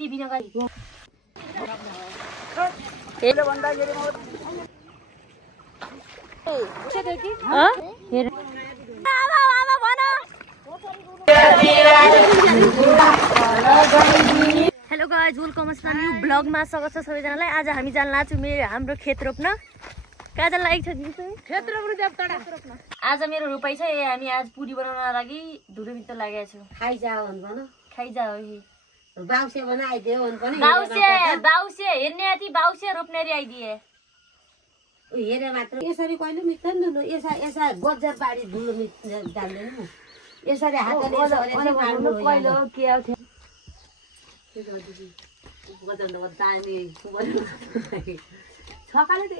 बिना गरेको हेलो भन्दाखेरि म हेलो गाइज वेलकम अस्सलाम न्यू ब्लगमा स्वागत छ सबैजनालाई। आज हामी जान लाग्छौँ हाम्रो खेत रोप्न। कहाँ जान लागेको छ दिदी? खेत रोप्नु देव तडा। आज मेरो रोपाइ छ। हामी आज पुरी बनाउन लागि धुलो भित्र लागेका छौँ। खाइ जाओ भन खाइ जाओ बाउसे बनाइदियो भन पनि बाउसे हेर्ने आती बाउसे रोप्ने आइदिए हेरे मात्र यसरी कहिले मिक्दैन धुलो यसा बजार बाडी धुलो जान्दैन म यसरी हातले कहिले के आउँथ्यो छकाले त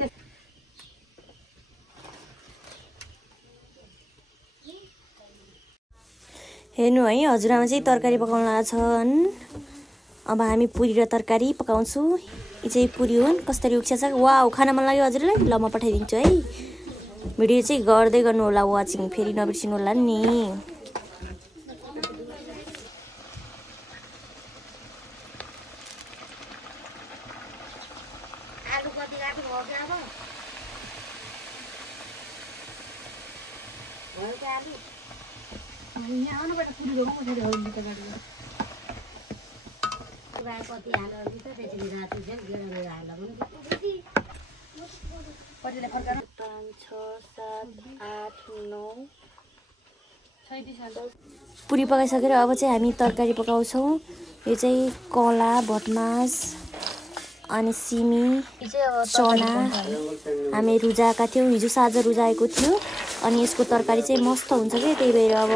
हेर्नु है हजुरआमा चाहिँ तरकारी पकाउन लागेका छन्। अब हामी पुरी र तरकारी पकाउँछु। यो चाहिँ पुरी हुन्। कसरी उक्छ छ वाउ खान मन लाग्यो हजुरलाई? ल म पठाइदिन्छु है। भिडियो चाहिँ गर्दै गर्नु होला वाचिङ, फेरि नबिर्सिनु होला नि। आलु कति काट्नु हो के अब भयो के आलु यहाँ आउनुपर्छ पुरी रोप्नु कसरी हो नि त गाडीमा कति हाल्यो नि त त्यसरी राति चाहिँ गेरेर हाल्दा पनि कतिले फर्काउनु 5 6 7 8 9 पुरी पकाइसकेर अब चाहिँ हामी तरकारी पकाउँछौँ। यो चाहिँ कला भटमास अनि सिमी चना हामी रुजाएका थियौँ। हिजो साँझ रुजाएको थियो अनि यसको तरकारी चाहिँ मस्त हुन्छ क्या, त्यही भएर अब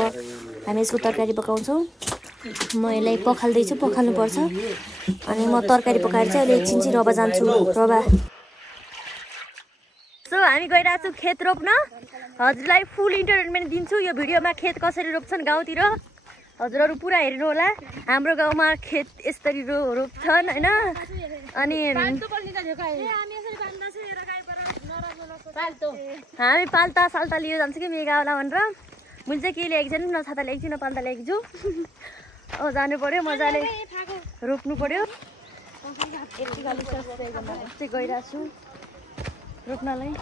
हामी यसको तरकारी पकाउँछौँ। म यसलाई पखाल्दैछु, पखाल्नुपर्छ। अनि म तरकारी पकाएर चाहिँ अहिले एकछिन चाहिँ रबा जान्छु। रबा सो हामी गइरहेको छौँ खेत रोप्न। हजुरलाई फुल इन्टरटेनमेन्ट दिन्छु। यो भिडियोमा खेत कसरी रोप्छन् गाउँतिर हजुरहरू पुरा हेर्नु होला। हाम्रो गाउँमा खेत यसरी रोप्छन् होइन। अनि हामी पाल्ता साल्ता लिएर जान्छ कि मेगावाला भनेर। मैले चाहिँ के ल्याएको छैन, न छाता ल्याएको छु न पाल्ता ल्याएको छु। अब जानु पर्यो, मजाले रोप्नु पर्यो। चाहिँ गइरहेको छु रोप्नलाई।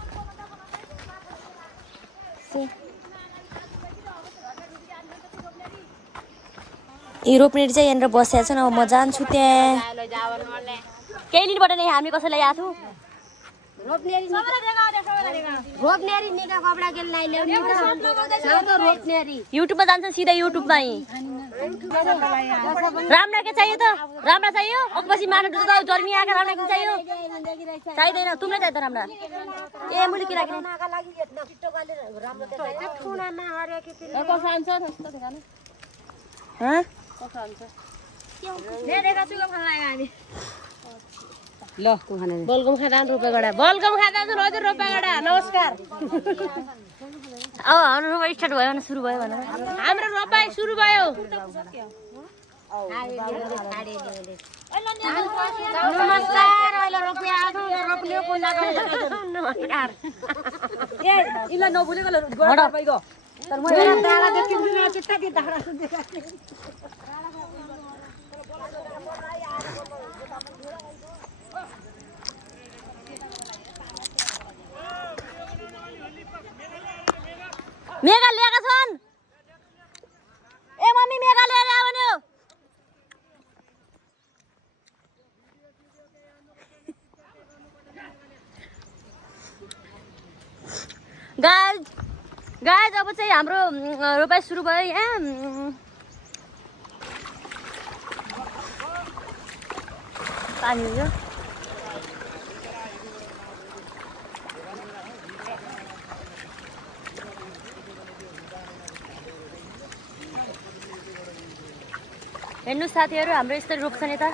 यो रोप्ने चाहिँ यहाँनिर बसेका छन्। अब म जान्छु त्यहाँ। केही लिनु पर्दैन, हामी कसैलाई आएको छु रोप्नेरी निका कपडा के ल्याउने रोप्नेरी युट्युबमा जान्छ सिधै युट्युबमा। राम्रा के चाहियो त? राम्रा चाहियो? अक्पछि मार्नु त गर्मी आएको राम्रा के चाहियो? चाहिँदैन, तुमलाई चाहियो त राम्रा? ए मैले के राख्ने ल बलगम खाँदा रोपेगडा बलगम खाँदा हजुर रोपेगडा नमस्कार। अब हाम्रो रोपाइ स्टार्ट भयो भने सुरु भयो भनेर हाम्रो रोपाइ सुरु भयो। नमस्कार अहिले रोपिया रोप्ने नमस्कार। ए इला नभुलेको गयो तर म डाँडा देखिँदैन चित्ता कि डाँडा देखाएको मेगा ल्याएका छन्। ए मम्मी मेगा लिएर आयो भने गाइज अब चाहिँ हाम्रो रोपाइ सुरु भयो। यहाँ पानी हुन्छ। हेर्नु साथीहरू हाम्रो यस्तै रोप्छन् यता।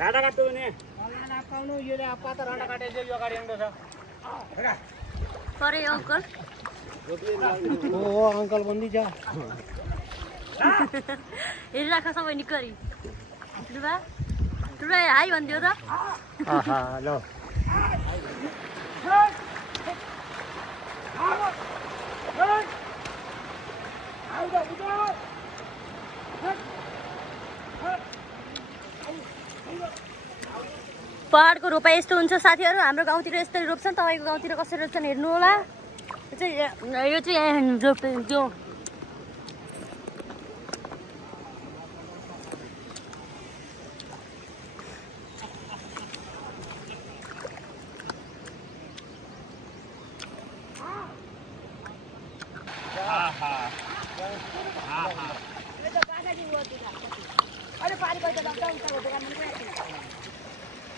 राडा काट्नु भने पाउनु यो पाता राडा काटेछ यो अगाडि आउँदैछ परे अंकल ओ अंकल बन्दी छ हेरिराख सबै निकरी लुबा लुबा हाई भन्दियो त आहा ल पहाडको रोपाइ यस्तो हुन्छ साथीहरू हाम्रो गाउँतिर यस्तै रोप्छन् तपाईँको गाउँतिर कसरी रोप्छन् हेर्नु होला यो चाहिँ यहाँ रोप्छ त्यो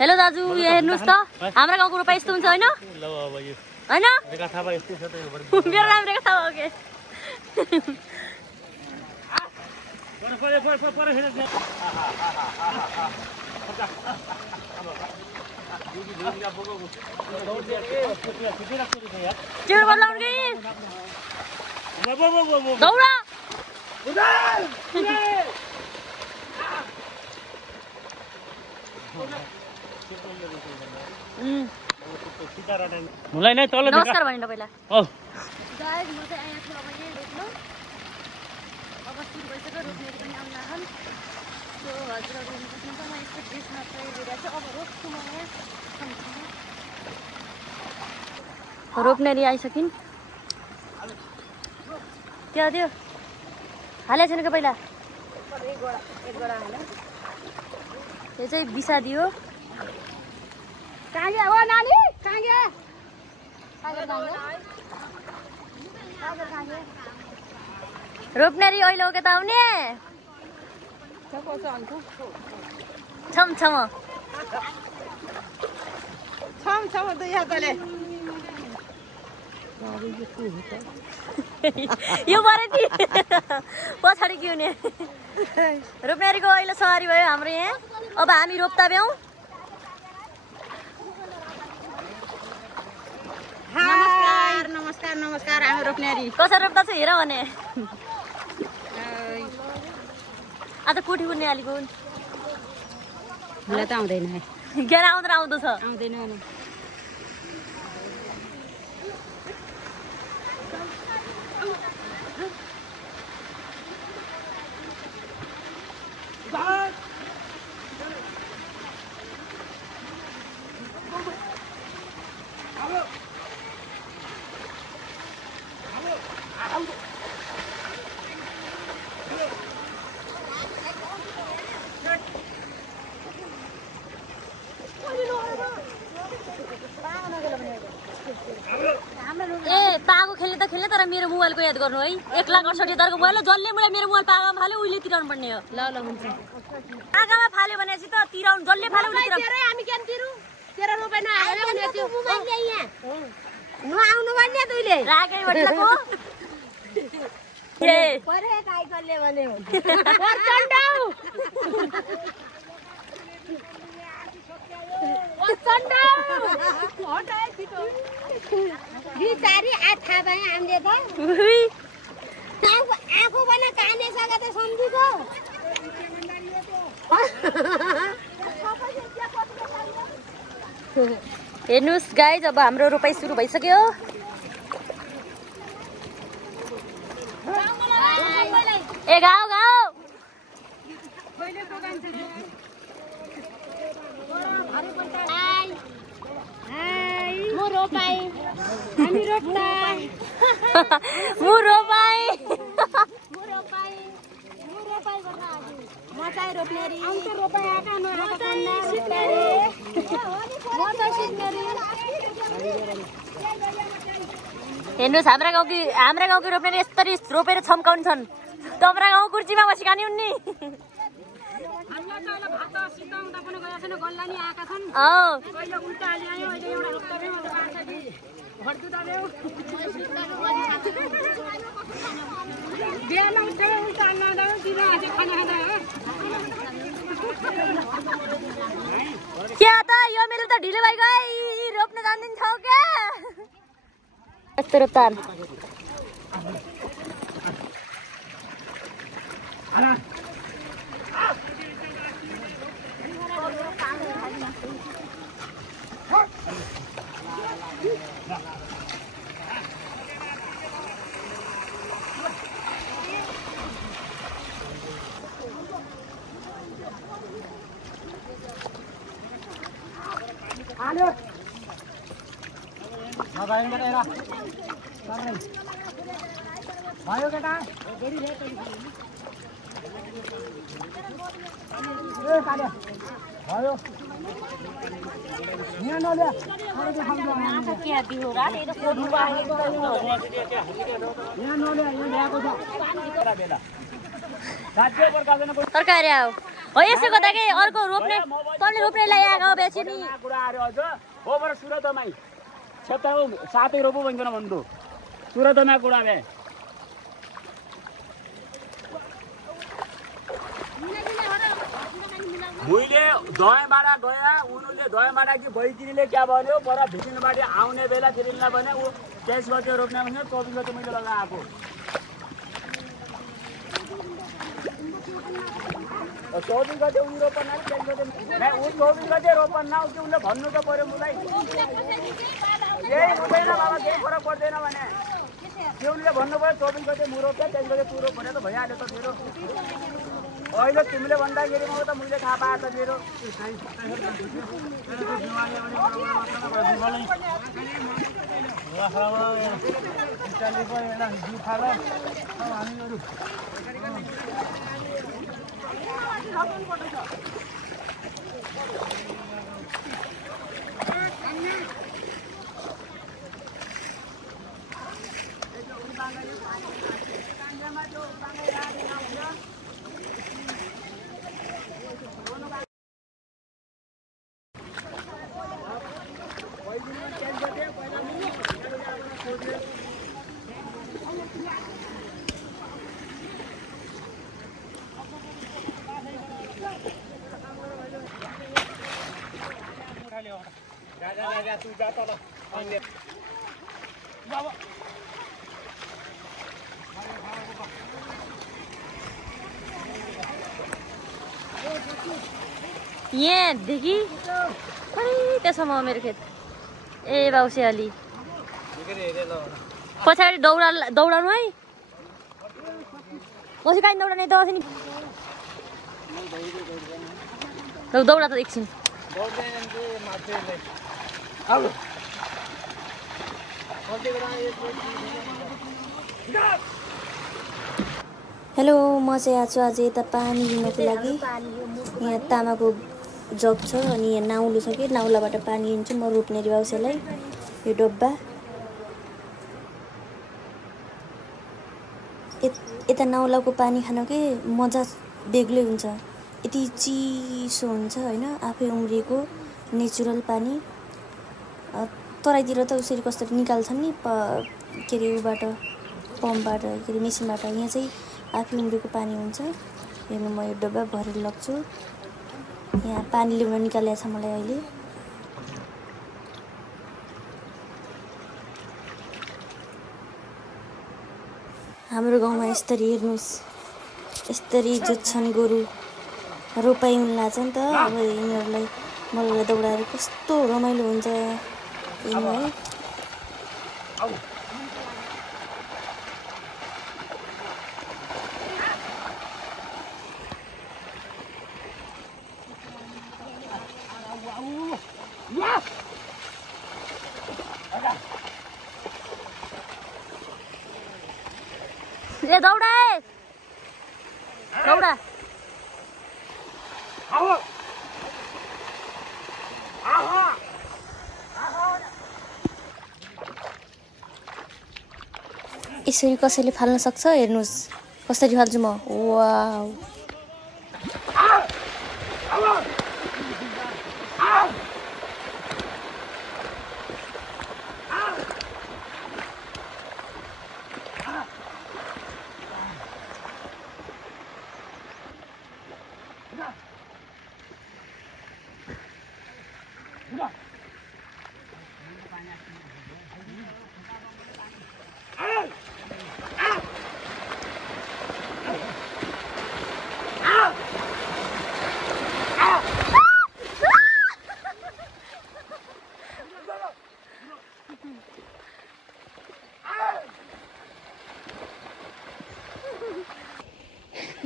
हेलो दाजु यहाँ हेर्नुहोस् त हाम्रो गाउँको रोपाइ यस्तो हुन्छ होइन ल अब यो होइन रेखा थापा यस्तै छ त यो मेरो नाम रेखा थापा हो के चिउर बदलाउनु कि दौडा मुलाई नै तल नमस्कार भने पहिला औ गाइस म चाहिँ आएको छु अब यही रोप्नु अब सुरु भइसक्यो रोप्नेहरू पनि आउन लागन् सो हजुरहरू हेर्नु सक्नुहुन्छ म यस्तो ड्रेसमा चाहिँ लिएर चाहिँ अब रोप्छु म यहाँ रोप्नेरी आइसकिन् क्या त्यो हाले छैन कि पहिला यो चाहिँ बिसादी हो कहाँ गयो हो नानी कहाँ गयो रोप्नेरी अहिले हो के त आउने छम छम त यहाँ तले यो परे नि पछाडि के हुने रोप्नेरीको अहिले सवारी भयो हाम्रो यहाँ अब हामी रोप्दा भ्यौँ नमस्कार नमस्कार नमस्कार हामी रोप्नेरी कसरी रोप्दा चाहिँ हेर भने आज कोठी कुन्ने अलिको मलाई त आउँदैन ज्ञान आउँदैन आउँदो छ आउँदैन ए पागो खेल्ने त खेल्ने तर मेरो मोबाइलको याद गर्नु है 1,68,000 को मोबाइल जसले मलाई मेरो मोबाइल पागामा फाल्यो उहिले तिराउनु पर्ने हो ल ल हुन्छ पागामा फाल्यो भनेपछि त तिराउनु जसले फाल्यो उहिले तिराउनु हामी केन तिरु तेरो रोपाइ नआयो भने त्यो मोबाइल ल्याइ यहाँ नआउनु भन्ने तैले राकै बट्लाको ए परे काई कल्ले भने हो चण्डाउ बिचारी आथा भए हामीले त आफू पनि काने सके त सम्झिको हेर्नुहोस् गाइज अब हाम्रो रोपाइ सुरु भइसक्यो ए गाउँ गाउँ म रोपाइ हामी रोप्दा मु रोपाइ म चाहिँ रोप्नेरी अन्त रोपाइ आका न आका सिक्नेरी म चाहिँ सिक्नेरी हेर्नुहोस् हाम्रा गाउँकी रोप्ने यसरी रोपेर छम्काउने छन् तम्रा गाउँ कुर्चीमा बसी खाने उन्नी क्या त यो मेरो त ढिलो भइगयो रोप्न जान्दिन्छौ क्या यस्तो रोप्तान आले लगाइन केटा हेर भयो केटा ए काले भयो यहाँ नल्या क्या बिहोरा ये तो कोड हुआ है यहाँ नल्या यहाँ ल्याएको छ बेला राज्य प्रकाशन को तरकारी आऊ हो यसो गर्दा के अर्को रोप्ने तले रोप्नेलाई आएको बेछि नि कुराहरु अझ ओभर सुरतमै छेताउ सातै रोपु भन्छन् भन्नु सुरतमा कुरा बे मैले दयमाडा गया उनीले दयमाडा कि बैतिरीले क्या भन्यो पर भिटिनबाट आउने बेला फेरिलाई भने ऊ 23 गते रोप्ने भने 24 गते मैले लगाएको 24 गते उनी रोपन आयो 23 गते ऊ 24 गते रोपन न कि उनले भन्नु त पर्यो मलाई यही हुँदैन बाबा केही फरक पर्दैन भने के उनले भन्नु पर्यो 24 गते म रोप्छ 23 गते तु रोप भने त भइहाल्यो त मेरो अहिले तिमीले भन्दाखेरि म त मैले थाहा पाए त मेरो जा तू जा तल बाबा यहाँदेखि त्यसम्म मेरो खेत ए बाउसे अलि पछाडि दौडाउनु है पछि कहीँ दौडाने त नि दौडा त एकछिन हेलो म चाहिँ आज यता पानी लिनको लागि यहाँ तामाको जग छ अनि यहाँ नाउलो छ कि नाउलाबाट पानी लिन्छु म रोप्ने बाउसेलाई यो डब्बा यता नाउलाको पानी खान के मजा बेग्लै हुन्छ यति चिसो हुन्छ होइन आफै उम्रिएको नेचुरल पानी तराईतिर त उसरी कसरी निकाल्छन् नि के अरे उबाट पम्पबाट के अरे मेसिनबाट यहाँ चाहिँ आफै उम्रेको पानी हुन्छ हेर्नु म यो डब्बा भरेर लग्छु यहाँ पानी ल्याउन निकालेको छ मलाई अहिले हाम्रो गाउँमा यसरी हेर्नुहोस् यसरी जोत्छन् गोरु रोपाइ हुन लाग्छ नि त अब यिनीहरूलाई मलाई दौडाएर कस्तो रमाइलो हुन्छ हेर्नु है ले दौड़ा दौड़ा यसरी कसैले फाल्न सक्छ हेर्नुस् कसरी फाल्छु म वाउ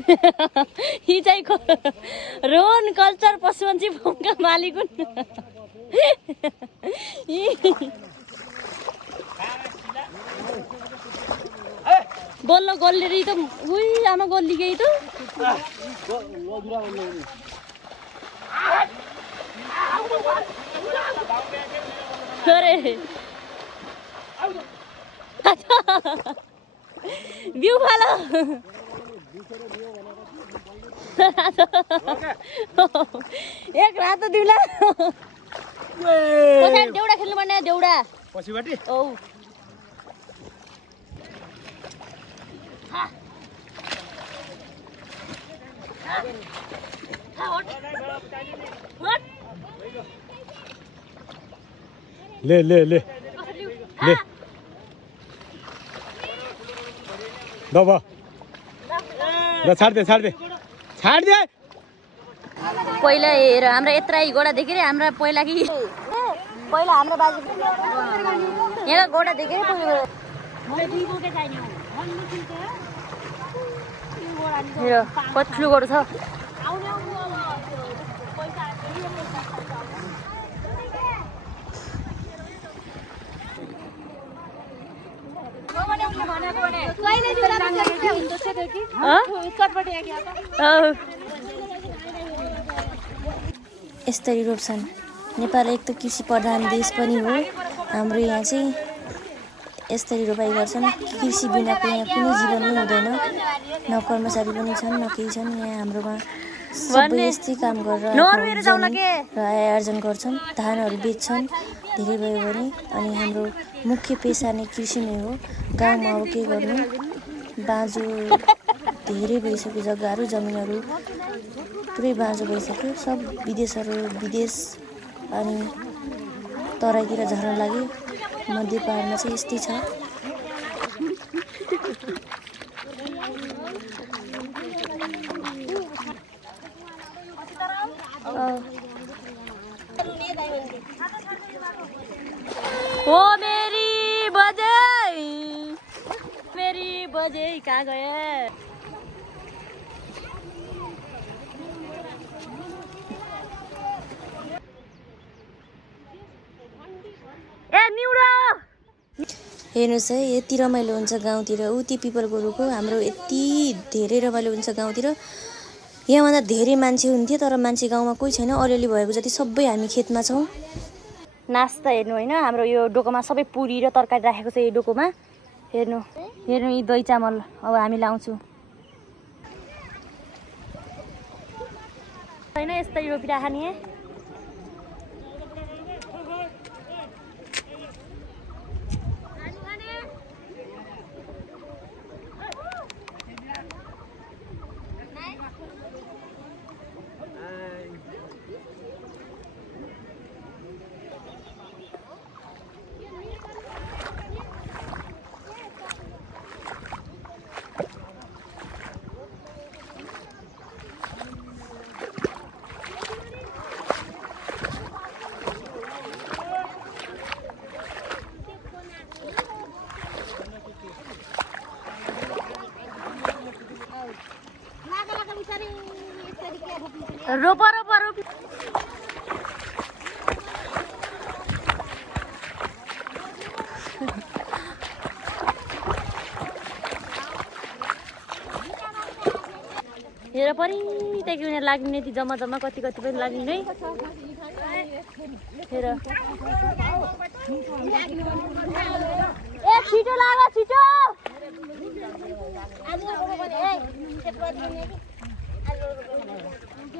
यी चाहिँ रोहन कल्चर पशुपन्छी फार्मका मालिक हुन्। गोल्लो गोल्लेरी त उही आमा गोल्ली गई त अरे बिउ फालो एक रात दिउला पछाडि देउडा खेल्नु पर्ने देउडा पछिबाटी औ ले ले ले ले दबा ल छाड दे पहिला हेर हाम्रो यत्रा घोडा देखेर हाम्रो पहिला कि पहिला हाम्रो बाजे यहाँ घोडा देखेर हेर पत्लु गोडो छ यसरी रोप्छन्। नेपाल एक त कृषि प्रधान देश पनि हो। हाम्रो यहाँ चाहिँ यसरी रोपाइ गर्छन्। कृषि बिनाको यहाँ कुनै जीवन नै हुँदैन। न कर्मचारी पनि छन् न केही छन्। यहाँ हाम्रोमा सबै यस्तै काम गरेर आय आर्जन गर्छन्। धानहरू बेच्छन् धेरै भयो भने। अनि हाम्रो मुख्य पेसा नै कृषि नै हो। गाउँमा अब के गर्नु बाँझो धेरै भइसक्यो जग्गाहरू जमिनहरू पुरै बाँझो भइसक्यो। सब विदेश अनि तराईतिर झर्न लाग्यो। मध्य पहाडमा चाहिँ यस्तै छ। ओ मेरी बजे कहाँ गए हेर्नुहोस् है यति रमाइलो हुन्छ गाउँतिर। उति पिपलको रुखो हाम्रो यति धेरै रमाइलो हुन्छ गाउँतिर। यहाँभन्दा धेरै मान्छे हुन्थ्यो तर मान्छे गाउँमा कोही छैन। अलिअलि भएको जति सबै हामी खेतमा छौँ। नास्ता हेर्नु होइन हाम्रो यो डोकोमा सबै पुरी र तरकारी राखेको छ। यो डोकोमा हेर्नु यी दही चामल अब हामी लाउँछु होइन यस्तै रोपिराख नि रोपा हेर पनि त्यहाँ कि लाग्ने ती जम्मा कति पनि लाग्ने है हेर ए छिटो लाग छिटो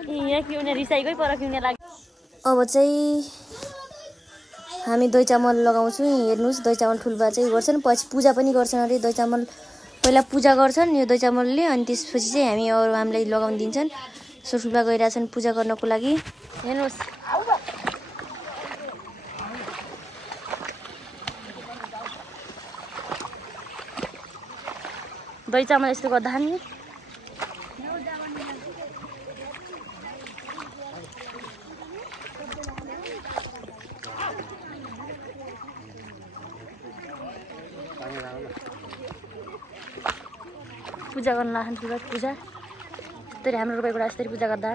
यहाँ किउने रिसाइकै पर किउने लाग्यो। अब चाहिँ हामी दही चामल लगाउँछौँ। हेर्नुहोस् दही चामल ठुल्बा चाहिँ गर्छन् पछि पूजा पनि गर्छन् अरे। दही चामल पहिला पूजा गर्छन् यो दही चामलले अनि त्यसपछि चाहिँ हामी अरू हामीलाई लगाउन दिन्छन्। सो ठुल्बा गइरहेछन् पूजा गर्नको लागि। हेर्नुहोस् दही चामल यस्तो गर्दा नि पूजा गर्न लाग्छन् पूजा यस्तरी हाम्रो रुपाईको यस्तरी पूजा गर्दा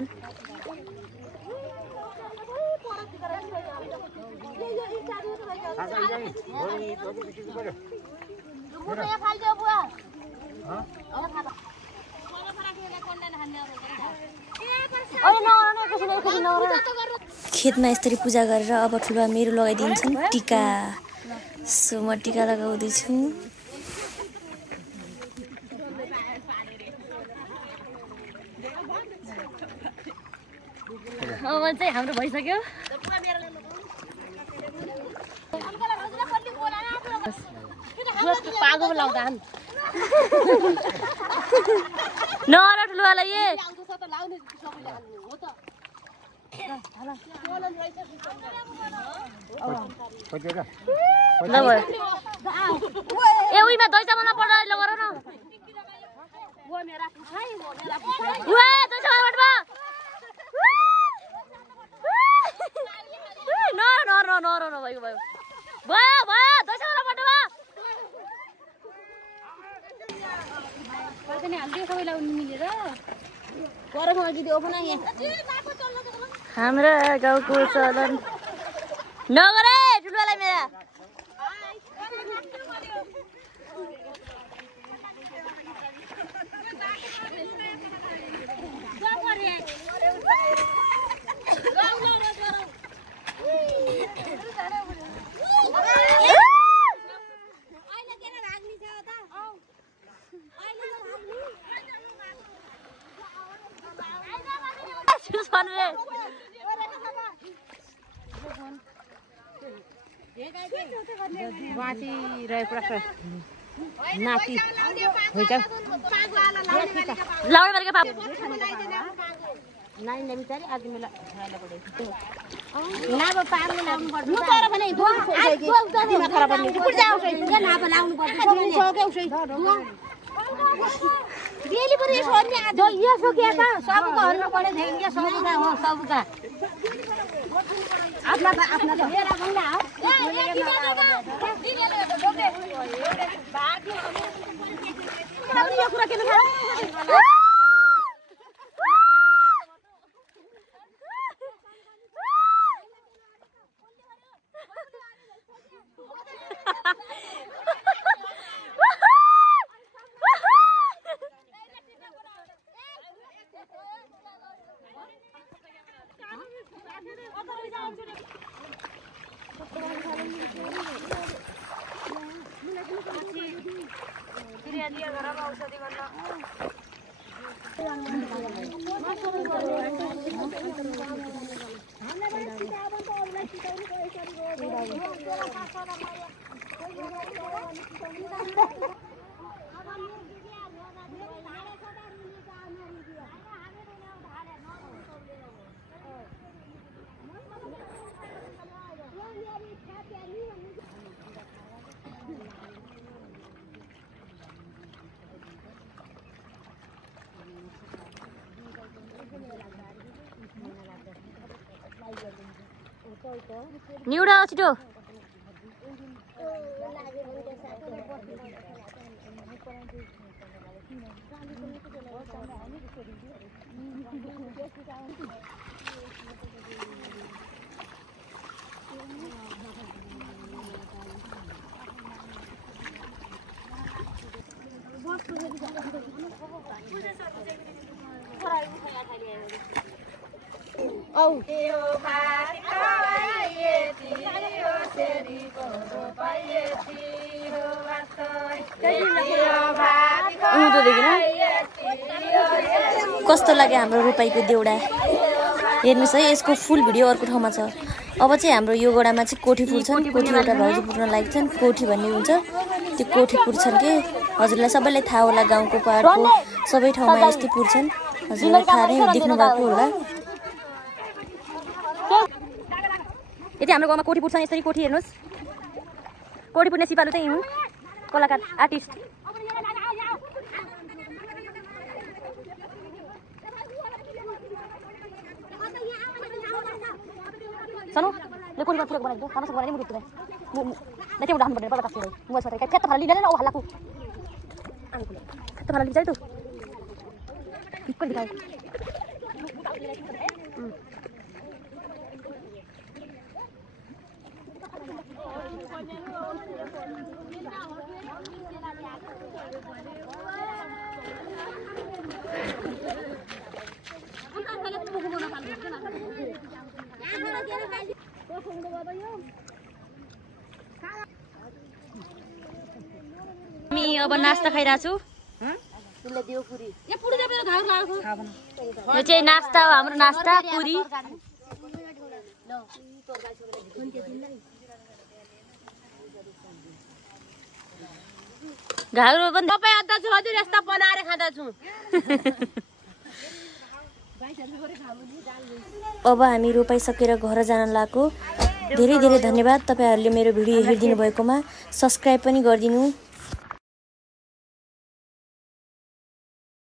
खेतमा यस्तरी पूजा गरेर अब ठुलो मेरो लगाइदिन्छन् टीका। सो म टीका लगाउँदैछु। अब चाहिँ हाम्रो भइसक्यो। पागो लाउँदा नर ठुलोवाला ए ए उइमा दही चामल पर्दा लगाएर न हाम्रो गाउँको चलन नगरे ठुलोलाई मेरा नाती हुन्छ लाउडे गरेको पाप नानी बिचारी आज मेला खाइला पडे नाब पार्नु लाउनु पर्छ म तर भने दुवा खराब पर्ने कुकुर जाऊ के नाब लाउनु पर्छ सोके उसै डेली पनि सोर्ने आज यो सोकेका सबको हर्न पडे देख्या सबका हो सबका आफ्ना त मेरा भन्दा हो यो कुरा के थाहा निउडा छिटो कस्तो लाग्यो हाम्रो रुपाईको देउडा हेर्नुस् है। यसको फुल भिडियो अर्को ठाउँमा छ। अब चाहिँ हाम्रो यो गोडामा चाहिँ कोठी पुर्छन्। कोठी एउटा भाउजू पुर्न लागेको छन्। कोठी भन्ने हुन्छ त्यो कोठी पुर्छन् के हजुरलाई सबैलाई थाहा होला। गाउँको पाहाडको सबै ठाउँमा यस्तै पुर्छन्। हजुरलाई थाहा नै देख्नु भएको होला। यति हाम्रो गाउँमा कोठी पुर्छन्। यसरी कोठी हेर्नुहोस्। कोठी पुर्ने सिपालु चाहिँ हुन् कलाकार आर्टिस्ट। सानो ले कोठी पुरेको बनाइदियो खाना सब बनाइदियो मुटुले म त्यो उडान बढेर पल्ला तास्यो म सोचे खेत फला लिने न ओ हल्लाको खेत फला लिन्छ तु कोही दिखाए हामी अब नास्ता खाइरहेको छु। यो चाहिँ नास्ता हो, हाम्रो नास्ता पुरी। घाउरो पनि तपाईँ अन्त छु हजुर यस्ता बनाएर खाँदा छु। अब हामी रोपाइसकेर घर जान लागेको। धेरै धेरै धन्यवाद तपाईहरुले मेरो भिडियो हेरिदिनु भएकोमा। सब्स्क्राइब पनि गरिदिनु।